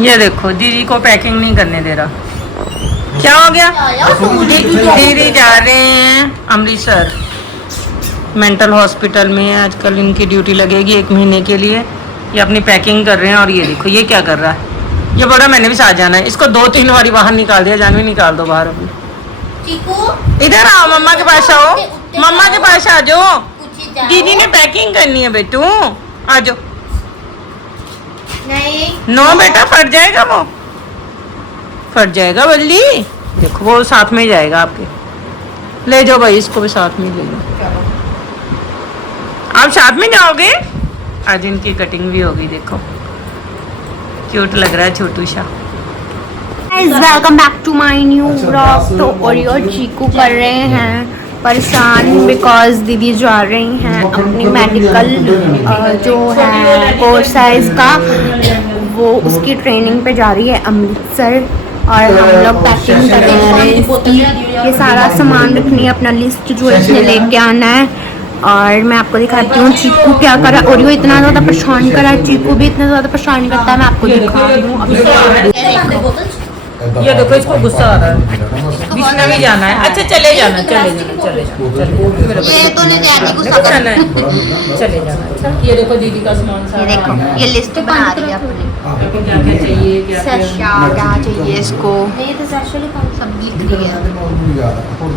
ये देखो दीदी को पैकिंग नहीं करने दे रहा। क्या हो गया? दीदी जा रहे हैं अमृतसर मेंटल हॉस्पिटल में। आजकल इनकी ड्यूटी लगेगी 1 महीने के लिए। ये अपनी पैकिंग कर रहे हैं। और ये देखो ये क्या कर रहा है। ये बोला मैंने भी साथ जाना है। इसको 2-3 बारी बाहर निकाल दिया। जानवी निकाल दो बाहर अभी। इधर आओ, मम्मा के पास आओ, मम्मा के पास आ जाओ। दीदी ने पैकिंग करनी है बेटू, आ जाओ। नहीं नो बेटा, फट जाएगा, वो फट जाएगा बल्ली। देखो वो साथ में जाएगा आपके। ले जाओ भाई, इसको भी साथ में ले लो। आप साथ में जाओगे? आज इनकी कटिंग भी होगी। देखो क्यूट लग रहा है छोटू सा। Welcome back to my new blog. तो ओरियो चीकू कर रहे हैं परेशान बिकॉज दीदी जा रही हैं अपनी मेडिकल जो है कोर्स है इसका, वो उसकी ट्रेनिंग पे जा रही है अमृतसर। और हम लोग पैकिंग कर रहे हैं इसकी। ये सारा सामान रखनी है, अपना लिस्ट जो है इसने लेके आना है। और मैं आपको दिखाती हूँ चीकू क्या करा। ओरियो इतना ज़्यादा परेशान करा, चीकू भी इतना ज़्यादा परेशान करता है। मैं आपको दिखाती हूँ। ये देखो इसको गुस्सा आ रहा है। बीच में भी जाना है। अच्छा चले जाना, चले जाना, चले जाना। ये तो नहीं जाती गुस्सा चले जाना। अच्छा ये देखो दीदी का सामान ये देखो ये लिस्ट बना रही है अपनी। आपको क्या क्या चाहिए, क्या क्या चाहिए इसको, सब लिख रही है।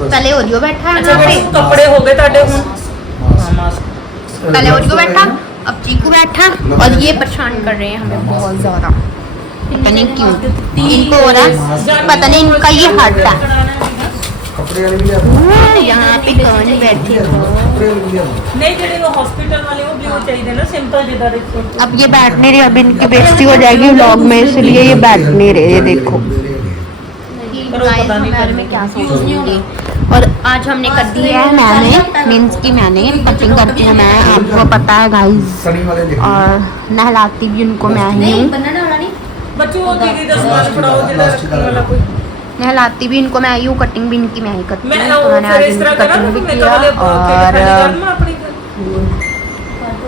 पहले ओरियो बैठा है अच्छा यहाँ पे। कपड़े हो गए ताड़े हुन। पहले ओरियो बैठा, अब चीकू बैठा। और ये परेशान कर रहे हैं हमें बहुत ज़्यादा। पता नहीं क्यों इनको हो रहा है, पता नहीं इनका ये हट है। यहाँ पे कौन बैठे हो? नहीं जड़े वो हॉस्पिटल वाले वो ब्लू चाहिए ना, सिंपल जिधर देखो। अब ये बैठ नहीं रहे, अब इनकी बेइज्जती हो जाएगी व्लॉग में, इसलिए ये बैठ नहीं रहे। ये देखो में क्या सोचूंगी। और आज हमने कर दी है, मैंने मीन्स की मैंने कटिंग करती हूँ मैं, आपको पता है गाइस। और नहलाती भी उनको मैं ही हूँ। बच्चों वो दीदी का सामान पड़ाओ जिधर रखने वाला कोई। नहलाती भी इनको मैं ही हूँ, कटिंग भी इनकी मैं ही करती हूँ। मैं तो मैंने आज इनकी कटिंग भी किया और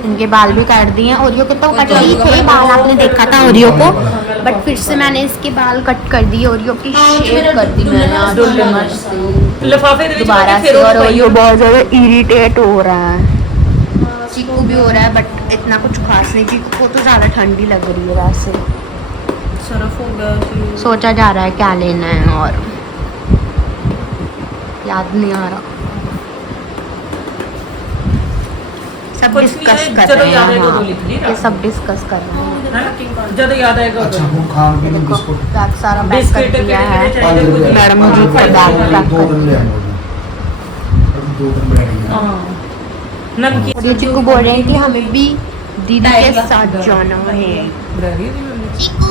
इनके बाल भी काट दिए हैं। ओरियो के तो कट ही थे बाल, आपने देखा था ओरियो को, बट फिर से मैंने इसके बाल कट कर दिए। ओरियो की शेप कर दी मैंने आज दोबारा से। और ओरियो बहुत ज़्यादा इरिटेट हो रहा है। चीकू भी हो रहा है बट इतना कुछ खास नहीं। चीकू को तो ज़्यादा ठंडी लग रही है वैसे। सोचा जा रहा है क्या लेना है और याद नहीं आ रहा। सब डिस्कस कर रहे हैं, ये सब डिस्कस कर रहे हैं। जब याद आएगा बैग सारा पैक कर दिया है मैडम जी का बैग पैक कर दिया। और ये चिक्कू बोल रहे हैं कि हमें भी दीदी के साथ जाना है। चिकू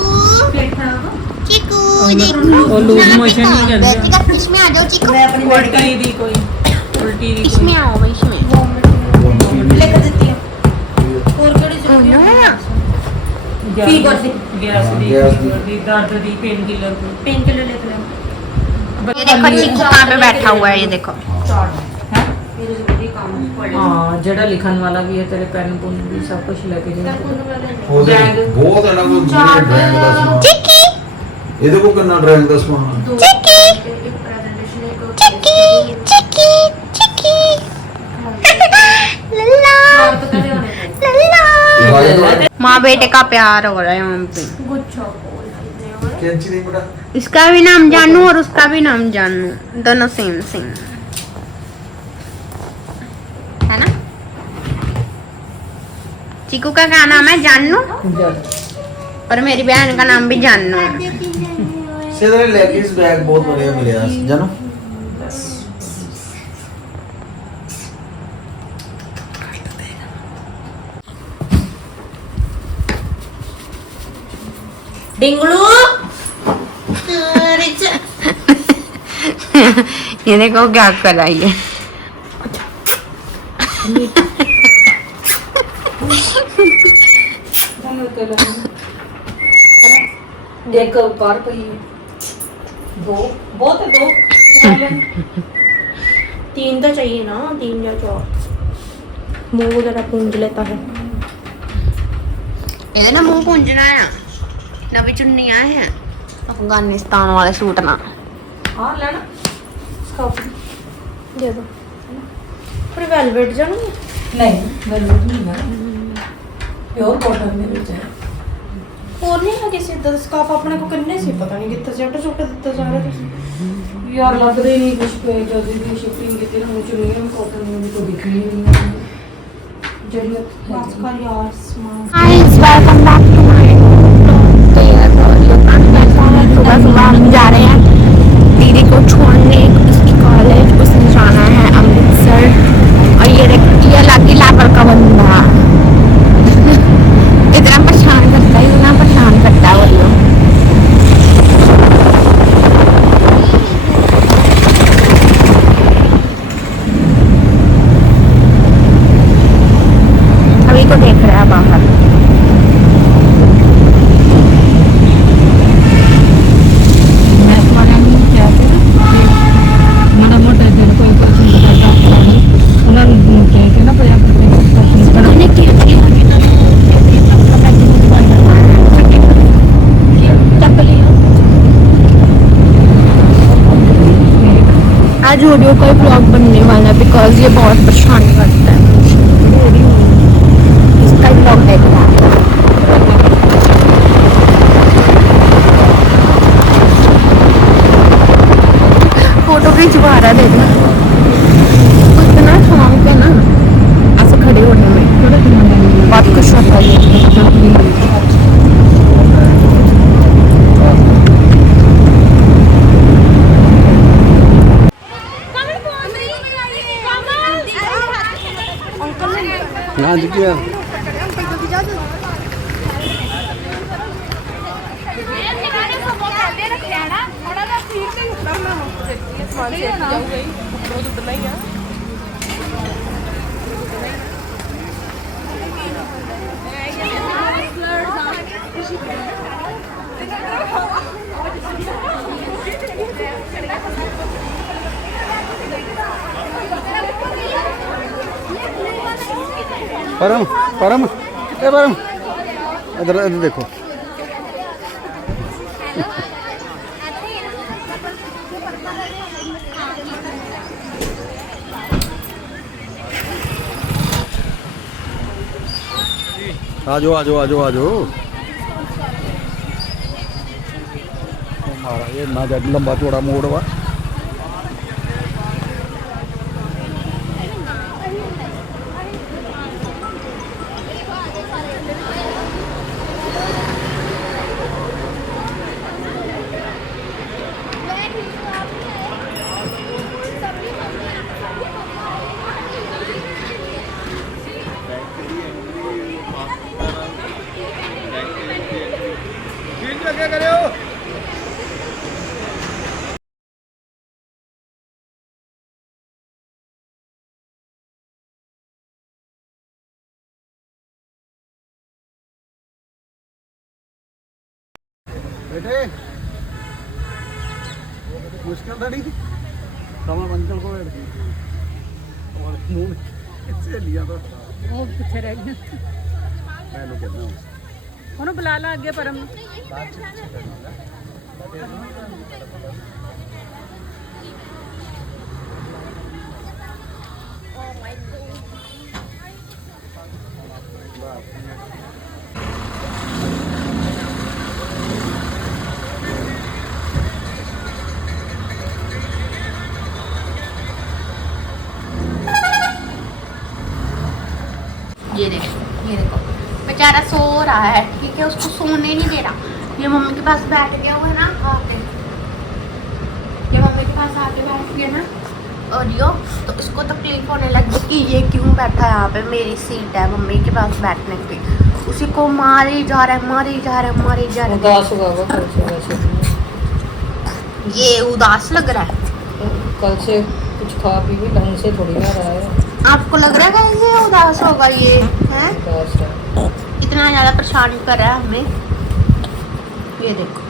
और लूज मोशन नहीं करते। इसमें आ जाओ चिकू, उल्टी दी कोई, उल्टी दी इसमें आओ भाई, इसमें लेकर देती है। और केड़ी जरूरी है? फीवर दी, गैस दी, दर्द दी, पेन किलर दी। पेन किलर लेकर ले। ये देखो चिकू कहाँ पे बैठा हुआ है। ये देखो मेरे जरूरी काम है। हाँ जड़ा लिखन वाला भी है, तेरे पेन पुन भी सब कुछ लेके जा। ਬਹੁਤ ਹੈ ਨਾ ਕੋਈ ਡਰਾਇੰਗ ਦਾ ਸਮਾਨ। चिक्की ਇਹਦੇ ਕੋਲ ਕਿੰਨਾ ਡਰਾਇੰਗ ਦਾ ਸਮਾਨ ਹੈ? चिक्की चिक्की चिक्की चिक्की लल्ला लल्ला। माँ बेटे का प्यार हो रहा है यहाँ पे। कैंची नहीं बेटा। इसका भी नाम जानू और उसका भी नाम जानू, दोनों सेम सेम है ना। चीकू का क्या नाम है? जानू। और मेरी बहन का नाम भी जानू है। सेदरे लेडीज बैग बहुत बढ़िया मिले आज जानो। डिंगलू ये देखो क्या कर रही है। एक कार पे ही दो बहुत है, दो 3 तो चाहिए ना, 3 या 4। मुंह जरा पूंज लेता है। ये ना मुंह पूंजना है, नवी चुन्नी आए हैं अफगानिस्तान वाले सूट ना हां लेना स्कार्फ दे दो पर वेलवेट जानो नहीं वेलवेट नहीं है प्योर कॉटन ਦੇ ਵਿੱਚ ਹੈ ਹੋਰ ਨਹੀਂ ਹੈ ਕਿਸੇ ਦਾ ਸਕਾਰਫ ਆਪਣੇ ਕੋ ਕਿੰਨੇ ਸੀ ਪਤਾ ਨਹੀਂ ਕਿੱਥੇ ਛੋਟੇ ਛੋਟੇ ਦਿੱਤੇ ਜਾ ਰਹੇ ਤੁਸੀਂ ਯਾਰ ਲੱਗਦੇ ਨਹੀਂ ਕੁਝ ਪੇ ਜਦ ਦੀ ਸ਼ਿਪਿੰਗ ਕੀਤੀ ਨਾ ਚੁੰਨੀਆਂ ਕਾਟਨ ਦੀ ਕੋਈ ਦਿਖ ਨਹੀਂ ਰਹੀ ਜਿਹੜੀ ਆजकल यार smart guys welcome back to my सुबह सुबह हम जा रहे हैं दीदी को छोड़ने उसकी कॉलेज उसने जाना है अमृतसर और ये लकी लापर का बंदा इतना परेशान करता है इतना परेशान करता है वो अभी को देख रहा है बाहर आज ऑडियो का ब्लॉग बनने वाला है बिकॉज ये बहुत परेशान करता है इसका ब्लॉग देखना फोटो खिंचवा रहा देखना इतना शौक है ना ऐसे खड़े होने में बहुत खुश होता है हाँ जी क्या परम परम ए परम इधर इधर देखो आजो आजो आजो आजो हमारा ये ना लंबा चौड़ा मोड़ वा क्या करे हो बेटे मुश्किल था नहीं कमल अंकल को और मुंह से लिया तो वो पीछे रह गया मैं लोग कहता हूँ ਉਹਨੂੰ ਬੁਲਾ ਲਾ ਅੱਗੇ ਪਰਮ ਨੂੰ ये देखो बेचारा सो रहा है ठीक है उसको सोने नहीं दे रहा ये मम्मी के पास बैठ गया हुआ है ना आके ये मम्मी के पास आके बैठ गया ना और यो तो इसको तकलीफ होने लगी कि ये क्यों बैठा है यहाँ पे मेरी सीट है मम्मी के पास बैठने की उसी को मारे जा रहा है मारे जा रहा है मारे जा रहा उदास होगा वो कल से वैसे है ये उदास लग रहा है कल से कुछ खा पी भी ढंग से थोड़ी ना रहा है आपको लग रहा है कैसे उदास होगा ये है उदास है इतना ज़्यादा परेशान कर रहा है हमें ये देखो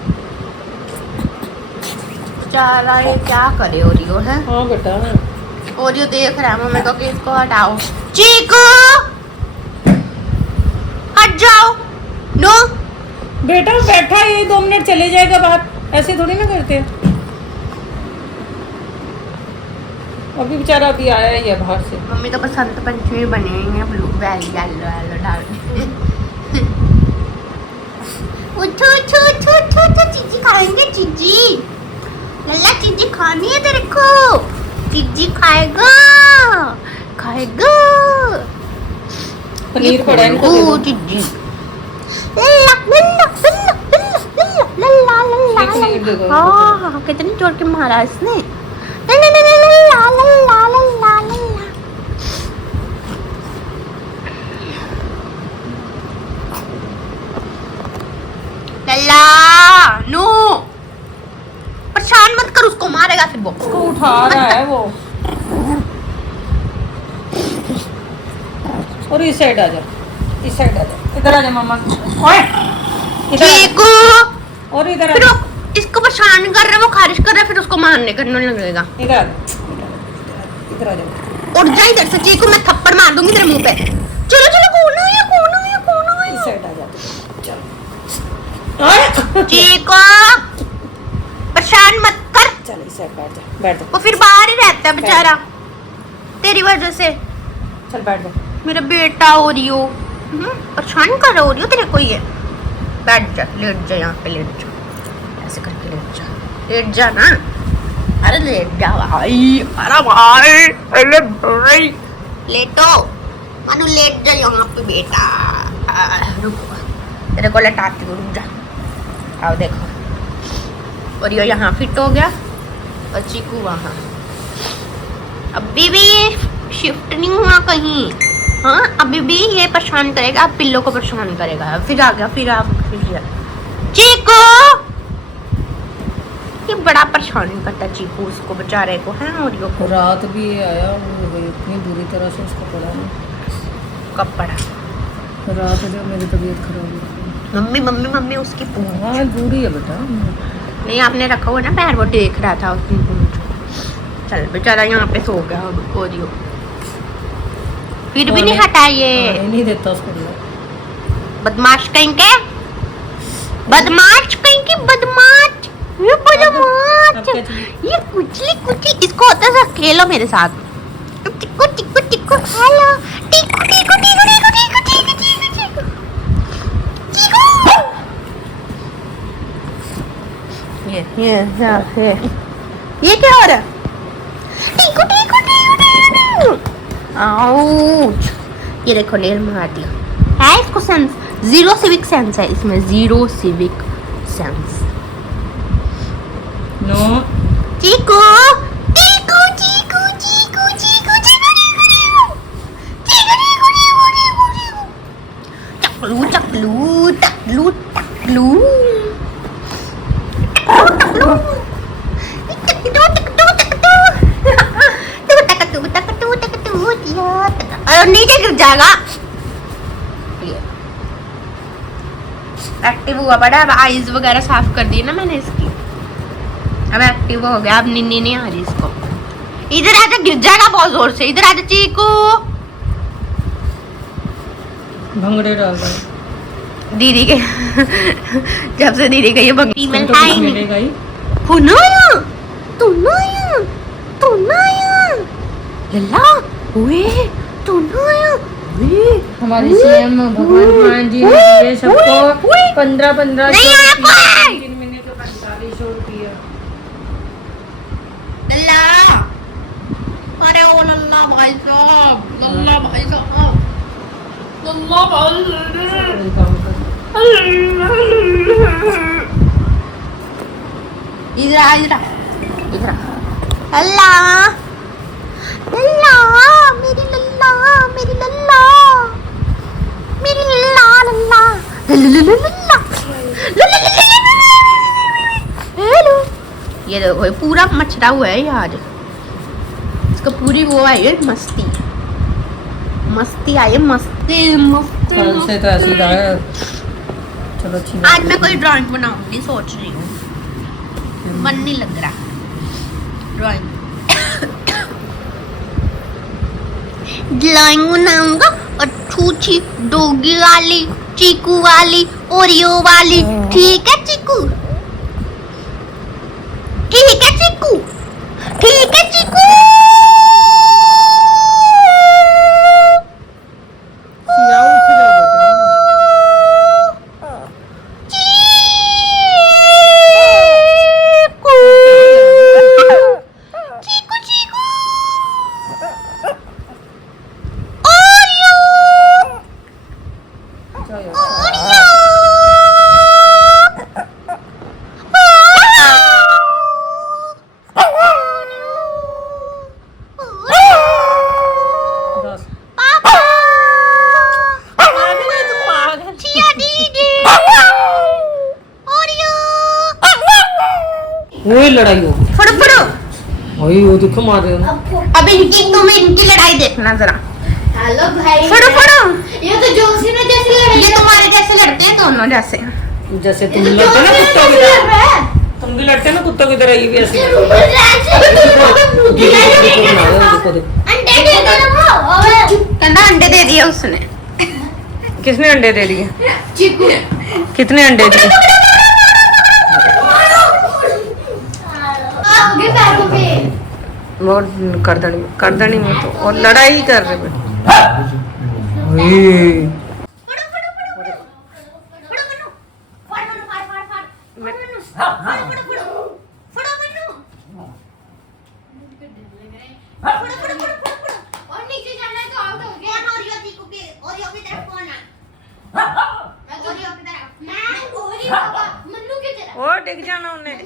बेचारा ये क्या करे ओरियो है हाँ बेटा ओरियो देख रहा है मम्मी को कि इसको हटाओ चीकू हट जाओ नो बेटा बैठा ये 2 मिनट चले जाएगा बाहर, ऐसे थोड़ी ना करते हैं। अभी बेचारा अभी आया ही है बाहर से। मम्मी तो बसंत पंचमी बने हुई है, ब्लू वेल येलो येलो डाल के। उठो उठो उठो उठो उठो, चीजी खाएंगे चीजी। लल्ला चीजी खानी है तेरे को, चीजी खाएगा खाएगा। पनीर पड़ा है इनको दे दो। चीजी लल्ला लल्ला लल्ला लल्ला लल्ला एक पनीर दे दो। लल्ला। हाँ कितनी जोर के मारा इसने। लल्ला लल्ला लल्ला लल्ला लल्ला लल्ला। लल्ला नो, परेशान मत कर उसको, मारेगा फिर वो। उसको उठा रहा है वो। और इस साइड आ जा, इस साइड आ जा, इधर आ जा मम्मा। ओए इधर आ जा। चीकू और इधर आ फिर जा, वो इसको परेशान कर रहा है, वो खारिश कर रहा है, फिर उसको मारने करने लगेगा। इधर आ जा, इधर आ जा। उठ जा इधर से चीकू, मैं थप्पड़ मार दूंगी तेरे मुंह पे। चलो चलो कौन है कौन है कौन इस है। साइड आ जा तू। चल ओए चीकू परेशान मत कर, चल इस साइड बैठ जा, बैठ जा। वो फिर बाहर ही रहता है बेचारा तेरी वजह से। चल बैठ जा। मेरा बेटा ओरियो परेशान कर रहा ओरियो तेरे को ये। बैठ जा, लेट जा यहाँ पे, लेट जा, ऐसे करके लेट जा, लेट जा ना। अरे लेट जा भाई, अरे भाई, अरे भाई लेटो मानो, लेट जा यहाँ पे बेटा। रुको तेरे को लेटाती हूँ, रुक जा। आओ देखो, ओरियो यहाँ फिट हो गया और चीकू वहाँ। अभी भी ये शिफ्ट नहीं हुआ कहीं। हाँ अभी भी ये परेशान करेगा, अब पिल्लो को परेशान करेगा। फिर आ गया, फिर आ फिर चीकू, ये बड़ा परेशान करता चीकू उसको बेचारे को है। और यो रात भी ये आया, वो इतनी बुरी तरह से उसको पड़ा ना। कब पड़ा? रात जब मेरी तबीयत खराब हुई। मम्मी मम्मी मम्मी उसकी पूंछ। हाँ बुरी है बेटा। नहीं आपने रखा हुआ ना पैर, वो देख रहा था उसकी पूंछ को। चल बेचारा यहाँ पे सो गया अब ओरियो, फिर भी नहीं हटा ये। नहीं देता उसको। बदमाश कहीं के, बदमाश कहीं की, बदमाश, ये बदमाश, अब क्या चाहिए? ये कुचली कुचली। इसको होता है खेलो मेरे साथ। टिक्कू टिक्कू टिक्कू हेलो, टिक्कू टिक्कू टिक्कू टिक्कू टिक्कू टिक्कू टिक्कू टिक्कू। ये क्या हो रहा है? टिक्कू टिक्कू टिक्कू टिक्कू। आउच, ये देखो नेल मार दिया है इसको। सेंस जीरो सिविक सेंस है इसमें, जीरो सिविक सेंस। नो चीकू चीकू चीकू चीकू चीकू चीकू चकलू चकलू टकलू टकलू नीचे गिर जाएगा। एक्टिव हुआ बड़ा, अब आईज वगैरह साफ कर दी ना मैंने इसकी, अब एक्टिव हो गया। अब निन्नी नहीं आ रही इसको। इधर आजा, गिर जाएगा बहुत जोर से। इधर आजा चीकू। भंगड़े डाल दो दीदी के जब से दीदी का ये फीमेल तो है ही नहीं। मिलेगा ही। पुनाया तुनाया तुनाया लल्ला ओए तुनाया ओए। हमारे सीएम भगवान मान जी ने दिए सबको 15-15 नहीं आ पाए। 3 महीने के 4500 रुपया। लल्ला, अरे ओ लल्ला भाई साहब, लल्ला भाई साहब, लल्ला भाई। इधर आ इधर आ इधर आ। लल्ला लल्ला मेरी लल्ला मेरी लल्ला मेरी लल्ला लल्ला लल्ला हेलो। ये देखो पूरा मचड़ा हुआ है यार, इसको पूरी वो आई है मस्ती, मस्ती आई है, मस्ती मस्ती। कल से तो ऐसे ही रहा है। चलो अच्छी बात आज मैं कोई ड्राइंग बनाऊंगी सोच रही हूँ, मन नहीं लग रहा ड्राइंग। ड्राइंग बनाऊंगा और छूची डोगी वाली, चीकू वाली, ओरियो वाली। ठीक है चीकू, ठीक है चीकू, ठीक है चीकू। सियाओ उठ जाओ बेटा। चीकू चीकू ओरियो बस पापा पागल है तू, पागल। चिया दीदी ओरियो वही लड़ाई हो फड़ो फड़ो। वही वो देखो मार रहे हो। अब इनकी लड़ाई देखना जरा। हेलो भाई, फड़ो फड़ो। ये तो जोशी ने जैसे लड़ाई ये तुम्हारे जैसे लड़ते हैं दोनों जैसे। जैसे तुम लड़ते ना कुत्तों की तरह, तुम भी लड़ते ना कुत्तों की तरह, ये भी ऐसे देखो देखो। कहना अंडे दे दिए उसने। किसने अंडे दे दिए? चीकू कितने अंडे दिए? आगे बैठो पे। बहुत करदनी में तो, और लड़ाई कर रहे हैं। ओए, और नीचे जाना है तो आउट हो गया। ओरियो चीकू के ओरियो की तरफ कौन है? मैं ओरियो की तरफ। मैं ओरियो बाबा मन्नू की तरफ। और दिख जाना उन्हें।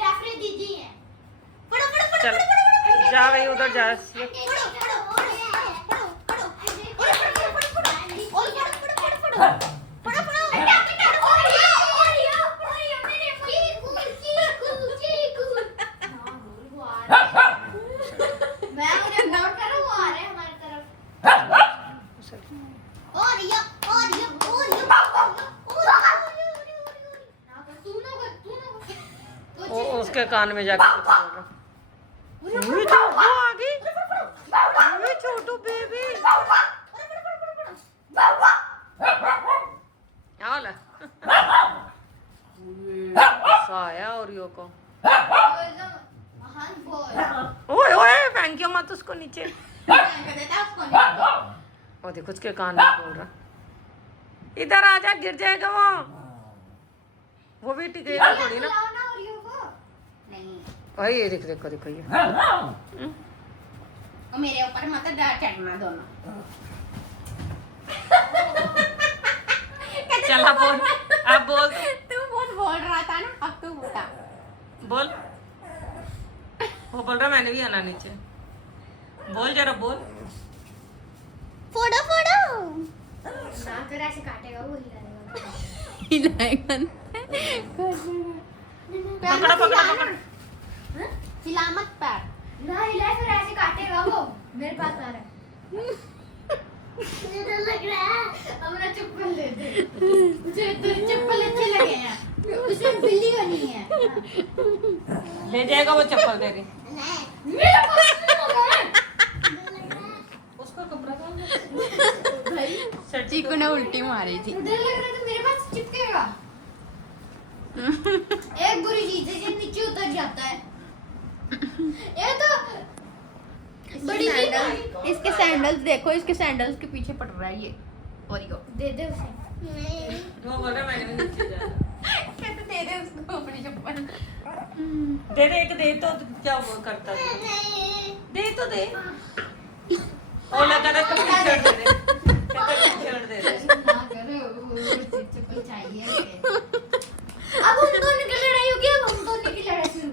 रेफरी दीदी है। फड़ो फड़ो फड़ो चल फड़ो जा भाई उधर जा। फड़ो फड़ो फड़ो फड़ो फड़ो फड़ो ओरियो ओरियो ओरियो मेरे चीकू चीकू चीकू। मैं उन्हें नोट कर रहा हूँ, आ रहे हैं हमारी तरफ। ओरियो ओरियो ओरियो तू ना कर। वो उसके कान में जाके कुछ बोल रहा। ओए जो वो आ गई। ओए छोटू बेबी। आला। साया और यो को। महान बॉय ओए ओए फेंकियो मत उसको नीचे। देता उसको नहीं। वो देखो उसके कान में बोल रहा। इधर आ जा, गिर जाएगा वो भी टिकेगा थोड़ी ना। लाओ ना ओरियो को। नहीं भाई ये देख देखो देखो ये। वो मेरे ऊपर मत चढ़ना दोनों। चल आप बोल, आप बोल तू बहुत बोल रहा था ना, अब तू बता। बोल। वो बोल रहा मैंने भी आना नीचे। बोल जरा बोल। फोड़ो फोड़ो। ना तेरा ऐसे काटेगा वो हिलाएगा। हिलाएगा। पकड़ा पकड़ा पकड़ा। हिला मत पैर। ना हिलाए फिर ऐसे काटेगा वो। मेरे पास आ रहा है। मुझे डर लग रहा है। अपना चप्पल दे दे। मुझे तेरे चप्पल अच्छे लगे हैं। उसमें बिल्ली बनी है। ले जाएगा वो चप्पल तेरी। मेरे पास नहीं होगा। उसका कपड़ा कहाँ भाई चीकू ने उल्टी मारी थी। डर लग रहा है तो मेरे पास चिपकेगा। एक बुरी चीज है जब नीचे उतर जाता है। ये तो बड़ी चीज। इसके सैंडल्स देखो, इसके सैंडल्स के पीछे पड़ रहा है ये ओरियो। दे दे उसे। वो बोल रहा मैंने भी नीचे जाना। कहते दे दे उसको अपनी चप्पल। दे दे एक दे तो क्या वो करता है। दे तो दे। और लगा रहा कभी शर्ट दे दे। कभी शर्ट दे दे। ना करो चप्पल चाहिए मुझे। अब हम दोनों की लड़ाई होगी। अब हम दोनों की लड़ाई शुरू।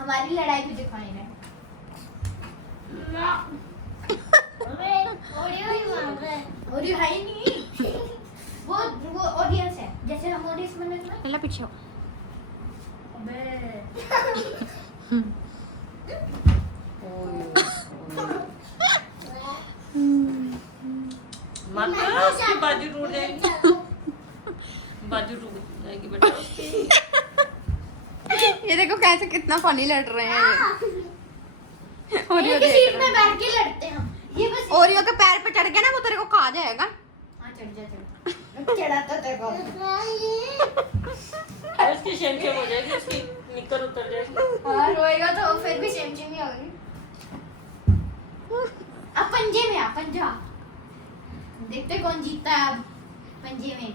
हमारी लड़ाई भी दिखाई है। ओरियो है ही नहीं। वो ऑडियंस है। जैसे हम ऑडियंस बने थे ना। पहले पीछे हो। मत उसकी बाजू टूट जाएगी। बाजू टूट जाएगी बेटा उसकी। ये देखो कैसे कितना फनी लड़ रहे हैं ये। ओरियो एक ही देख सीट रहा में बैठ के लड़ते हैं हम। ये बस है। ओरियो के पैर पे चढ़ गया ना वो तेरे को खा जाएगा। चढ़ जा चढ़ा तो तेरे को उसकी शेम शेम हो जाएगी, उसकी निक्कर उतर जाएगी। हाँ रोएगा तो फिर भी सेम ही होगी। अब पंजे में आ, पंजा देखते कौन जीतता है। अब पंजे में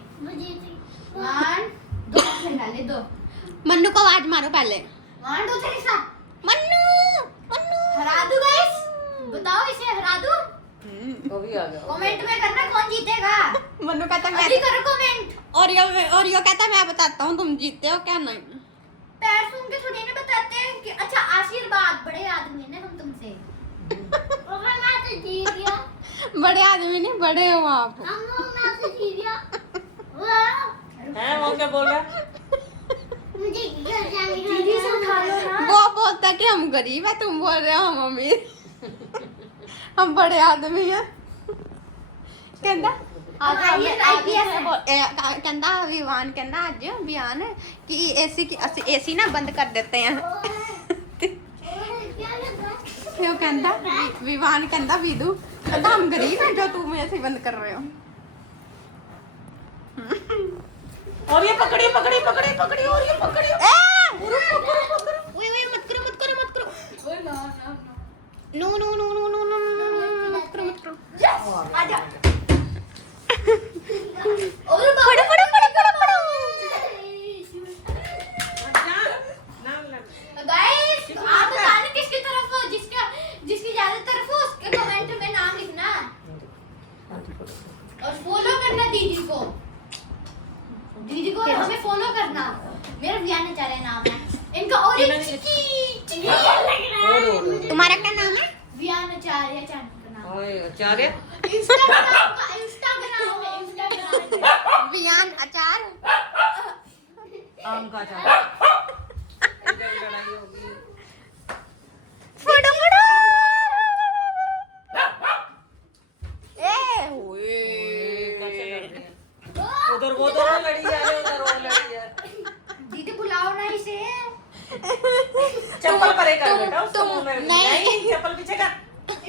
1 2 खेल डाले 2। मन्नू को आवाज मारो पहले। 1 2 3 स्टार्ट। मन्नू मन्नू हरा दूं गाइस, बताओ इसे हरा दूं? वो भी आ गया। कमेंट में करना कौन जीतेगा। मन्नू कहता अभी करो कमेंट। और यो कहता मैं बताता हूँ तुम जीतते हो क्या नहीं। पैर सुन के थोड़ी ना बताते हैं कि अच्छा आशीर्वाद, बड़े आदमी हैं ना हम तुमसे। मैं तो जीत गया। बड़े आदमी नहीं, बड़े हो आप। मैं तो जीत गया। हैं वो क्या बोल रहा है? मुझे दीदी से उठा लो ना। वो बोलता है कि हम गरीब है, तुम बोल रहे हो हम अमीर। हम बड़े आदमी हैं। कहता कहता विवान कहता अज बयान कि एसी ना बंद कर देते हैं। क्यों कहता विवान कहता विदु कहता हम गरीब हैं जो तुम एसी बंद कर रहे हो। और ये पकड़ी पकड़ी पकड़ी पकड़ी और ये पकड़ी। मत करो मत करो मत करो। No no no no no no no मत करो मत करो। आजा। और पड़ो पड़ो पड़ो पड़ो पड़ो। गाइस आप बताना किसकी तरफ हो, जिसकी ज्यादा तरफ हो उसके कमेंट में नाम लिखना और फॉलो करना दीदी को हमें फॉलो करना। मेरा व्यान आचार्य नाम है इनका। और ये चिकी लग रहा है। तुम्हारा क्या नाम है? व्यान आचार्य चैनल का नाम। ओए आचार्य इंस्टाग्राम है। बियान अचार। आम का अचार। इधर लड़ाई होगी। फड़ो फड़ो। ए ओए कैसे लड़ रही है? उधर वो दोनों लड़ी जा रहे, उधर वो लड़ी जा रही। दीदी बुलाओ ना इसे। चप्पल परे कर बेटा उसको मुंह में। नहीं। चप्पल पीछे कर।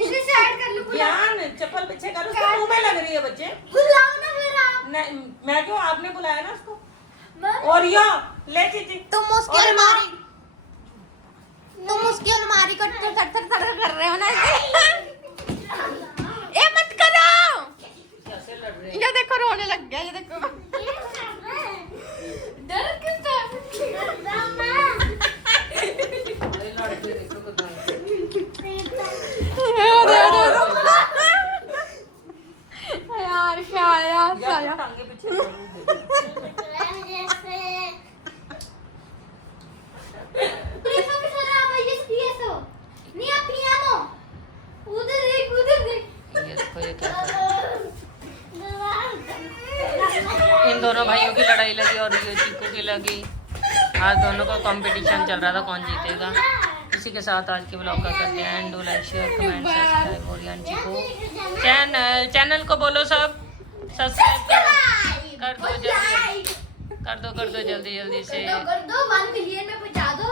इसे साइड कर लो। ज्ञान चप्पल पीछे कर, उसके मुंह में लग रही है बच्चे। बुलाओ ना फिर आप। नहीं मैं क्यों, आपने बुलाया ना उसको। मैं और यो ले चीची। तुम उसकी अलमारी को थर थर थर कर रहे हो ना। ए मत करो। कैसे लड़ रहे ये देखो रोने लग गया, ये देखो। डर किसका? लड़के देखो तो यार क्या यार साया। टांगे पीछे ये देखो ये क्या कर रहा है। इन दोनों भाइयों की लड़ाई लगी और ये चीकू की लगी। आज दोनों का कंपटीशन चल रहा था कौन जीतेगा। इसी के साथ आज के ब्लॉग का करते हैं and. Do like share comment subscribe. और यान चीकू चैनल को बोलो सब सब्सक्राइब कर दो जल्दी, कर दो जल्दी जल्दी से। कर दो 1 मिलियन में पहुंचा दो।